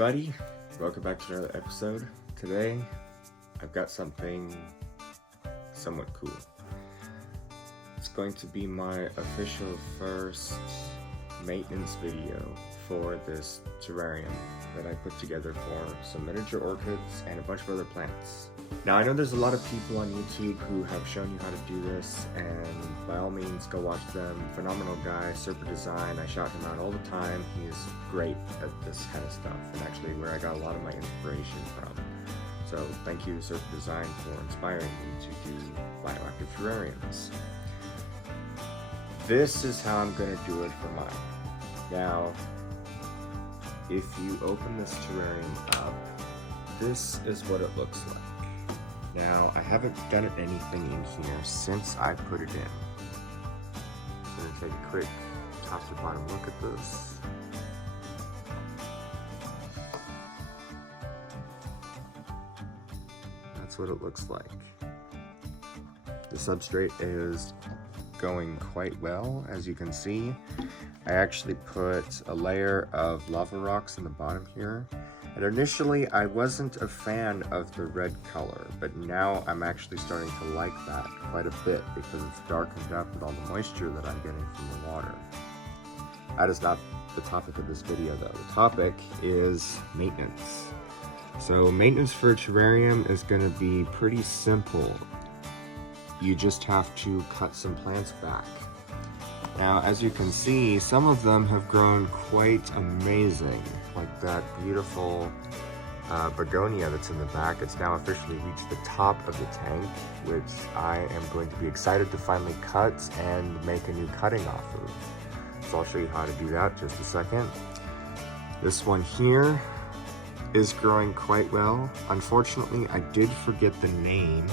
everybody, welcome back to another episode. Today, I've got something somewhat cool. It's going to be my official first maintenance video for this terrarium that I put together for some miniature orchids and a bunch of other plants. Now, I know there's a lot of people on YouTube who have shown you how to do this, and by all means, go watch them. Phenomenal guy, Serpent Design. I shout him out all the time. He is great at this kind of stuff, and actually where I got a lot of my inspiration from. So thank you, Serpent Design, for inspiring me to do bioactive terrariums. This is how I'm going to do it for mine. Now, if you open this terrarium up, this is what it looks like. Now, I haven't done anything in here since I put it in. I'm going to take a quick top to bottom look at this. That's what it looks like. The substrate is going quite well, as you can see. I actually put a layer of lava rocks in the bottom here. And initially, I wasn't a fan of the red color, but now I'm actually starting to like that quite a bit because it's darkened up with all the moisture that I'm getting from the water. That is not the topic of this video though. The topic is maintenance. So maintenance for a terrarium is going to be pretty simple. You just have to cut some plants back. Now, as you can see, some of them have grown quite amazing, like that beautiful begonia that's in the back. It's now officially reached the top of the tank, which I am going to be excited to finally cut and make a new cutting off of. So I'll show you how to do that in just a second. This one here is growing quite well. Unfortunately, I did forget the name,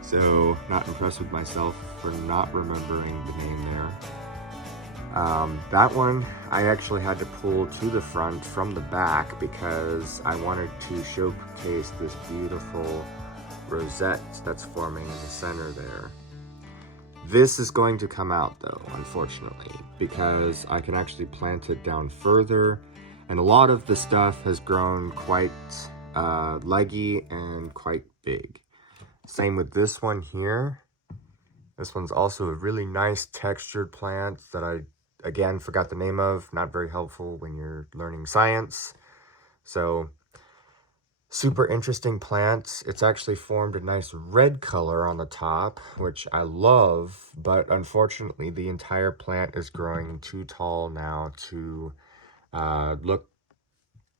so not impressed with myself for not remembering the name there. That one I actually had to pull to the front from the back because I wanted to showcase this beautiful rosette that's forming in the center there. This is going to come out though, unfortunately, because I can actually plant it down further, and a lot of the stuff has grown quite leggy and quite big. Same with this one here. This one's also a really nice textured plant that I, again, forgot the name of. Not very helpful when you're learning science. So, super interesting plant. It's actually formed a nice red color on the top, which I love, but unfortunately the entire plant is growing too tall now to look,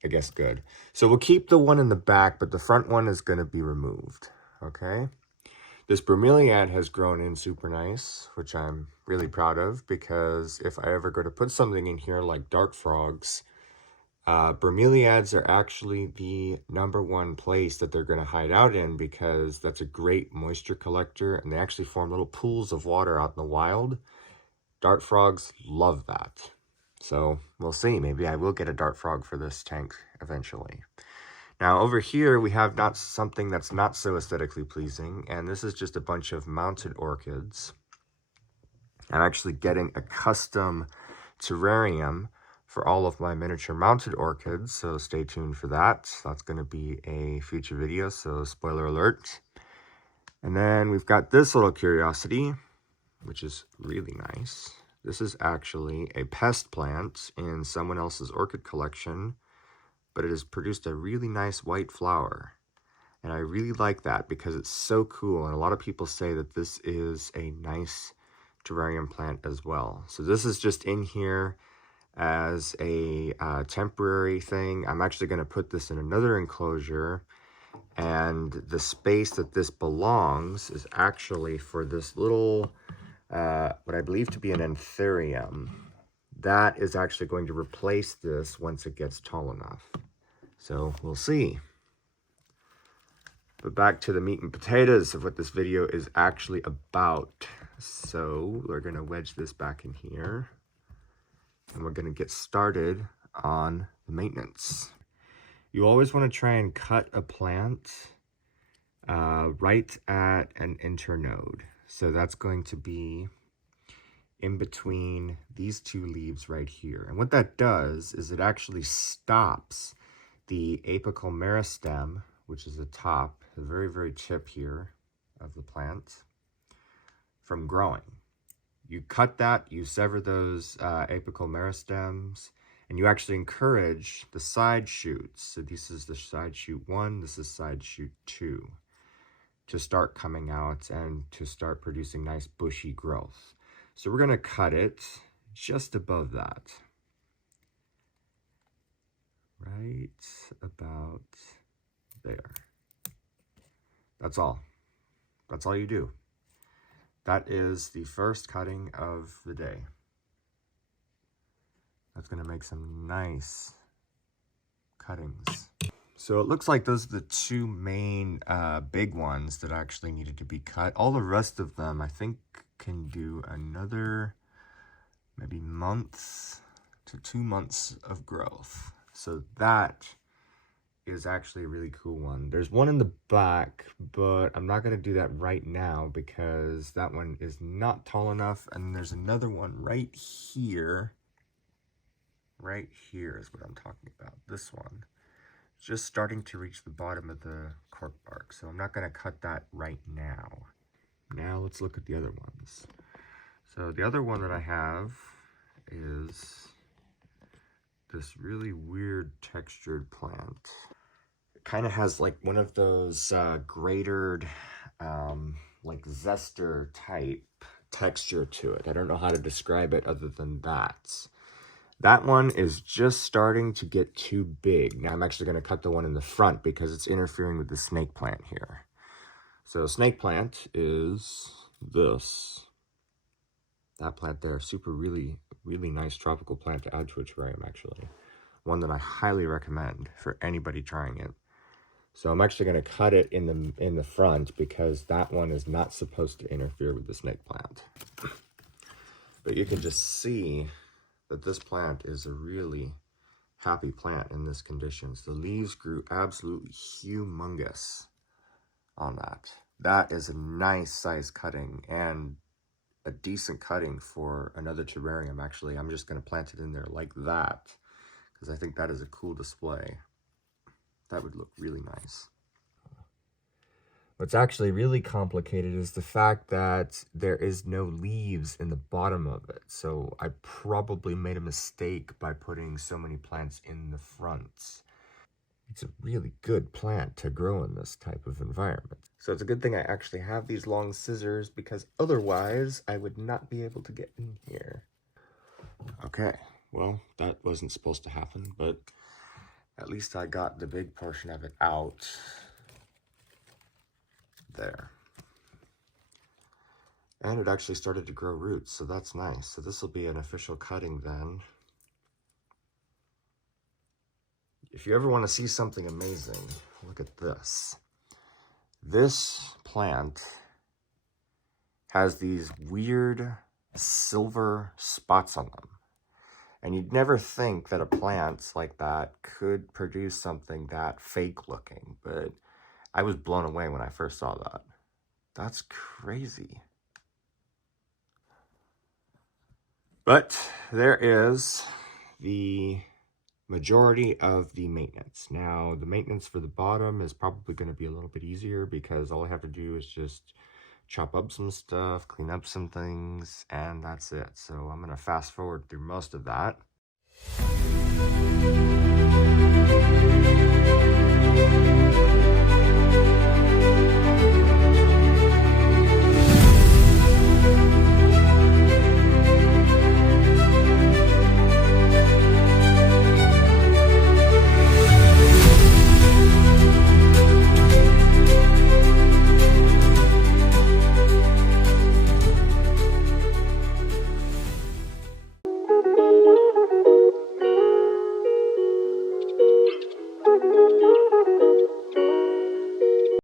I guess, good. So we'll keep the one in the back, but the front one is going to be removed. Okay, this bromeliad has grown in super nice, which I'm really proud of, because if I ever go to put something in here like dart frogs, bromeliads are actually the #1 place that they're going to hide out in, because that's a great moisture collector and they actually form little pools of water out in the wild. Dart frogs love that. So we'll see, maybe I will get a dart frog for this tank eventually. Now over here we have something that's not so aesthetically pleasing, and this is just a bunch of mounted orchids. I'm actually getting a custom terrarium for all of my miniature mounted orchids, so stay tuned for that. That's going to be a future video, so spoiler alert. And then we've got this little curiosity, which is really nice. This is actually a pest plant in someone else's orchid collection, but it has produced a really nice white flower. And I really like that because it's so cool. And a lot of people say that this is a nice terrarium plant as well. So this is just in here as a temporary thing. I'm actually going to put this in another enclosure. And the space that this belongs is actually for this little, what I believe to be an anthurium. That is actually going to replace this once it gets tall enough. So we'll see. But back to the meat and potatoes of what this video is actually about. So we're going to wedge this back in here, and we're going to get started on the maintenance. You always want to try and cut a plant right at an internode. So that's going to be in between these two leaves right here. And what that does is it actually stops the apical meristem, which is the top, the very, very tip here of the plant, from growing. You cut that, you sever those apical meristems, and you actually encourage the side shoots. So this is the side shoot 1, this is side shoot 2, to start coming out and to start producing nice bushy growth. So we're going to cut it just above that. Right about there. That's all. That's all you do. That is the first cutting of the day. That's going to make some nice cuttings. So it looks like those are the two main big ones that actually needed to be cut. All the rest of them, I think, can do another maybe month to 2 months of growth. So that is actually a really cool one. There's one in the back, but I'm not going to do that right now because that one is not tall enough. And there's another one right here. Right here is what I'm talking about. This one. Just starting to reach the bottom of the cork bark. So I'm not going to cut that right now. Now let's look at the other ones. So the other one that I have is this really weird textured plant. It kind of has like one of those grated, like zester type texture to it. I don't know how to describe it other than that. That one is just starting to get too big. Now I'm actually going to cut the one in the front because it's interfering with the snake plant here. So snake plant is this. That plant there, super really nice tropical plant to add to a terrarium actually. One that I highly recommend for anybody trying it. So I'm actually going to cut it in the front because that one is not supposed to interfere with the snake plant. But you can just see that this plant is a really happy plant in this conditions. The leaves grew absolutely humongous on that. That is a nice size cutting and a decent cutting for another terrarium actually. I'm just going to plant it in there like that because I think that is a cool display. That would look really nice. What's actually really complicated is the fact that there is no leaves in the bottom of it. So I probably made a mistake by putting so many plants in the front. It's a really good plant to grow in this type of environment. So it's a good thing I actually have these long scissors because otherwise I would not be able to get in here. Okay, well, that wasn't supposed to happen, but at least I got the big portion of it out. There. And it actually started to grow roots, so that's nice. So this will be an official cutting then. If you ever want to see something amazing, look at this. This plant has these weird silver spots on them. And you'd never think that a plant like that could produce something that fake looking, but I was blown away when I first saw that. That's crazy. But there is the majority of the maintenance. Now, the maintenance for the bottom is probably going to be a little bit easier because all I have to do is just chop up some stuff, clean up some things, and that's it. So I'm going to fast forward through most of that.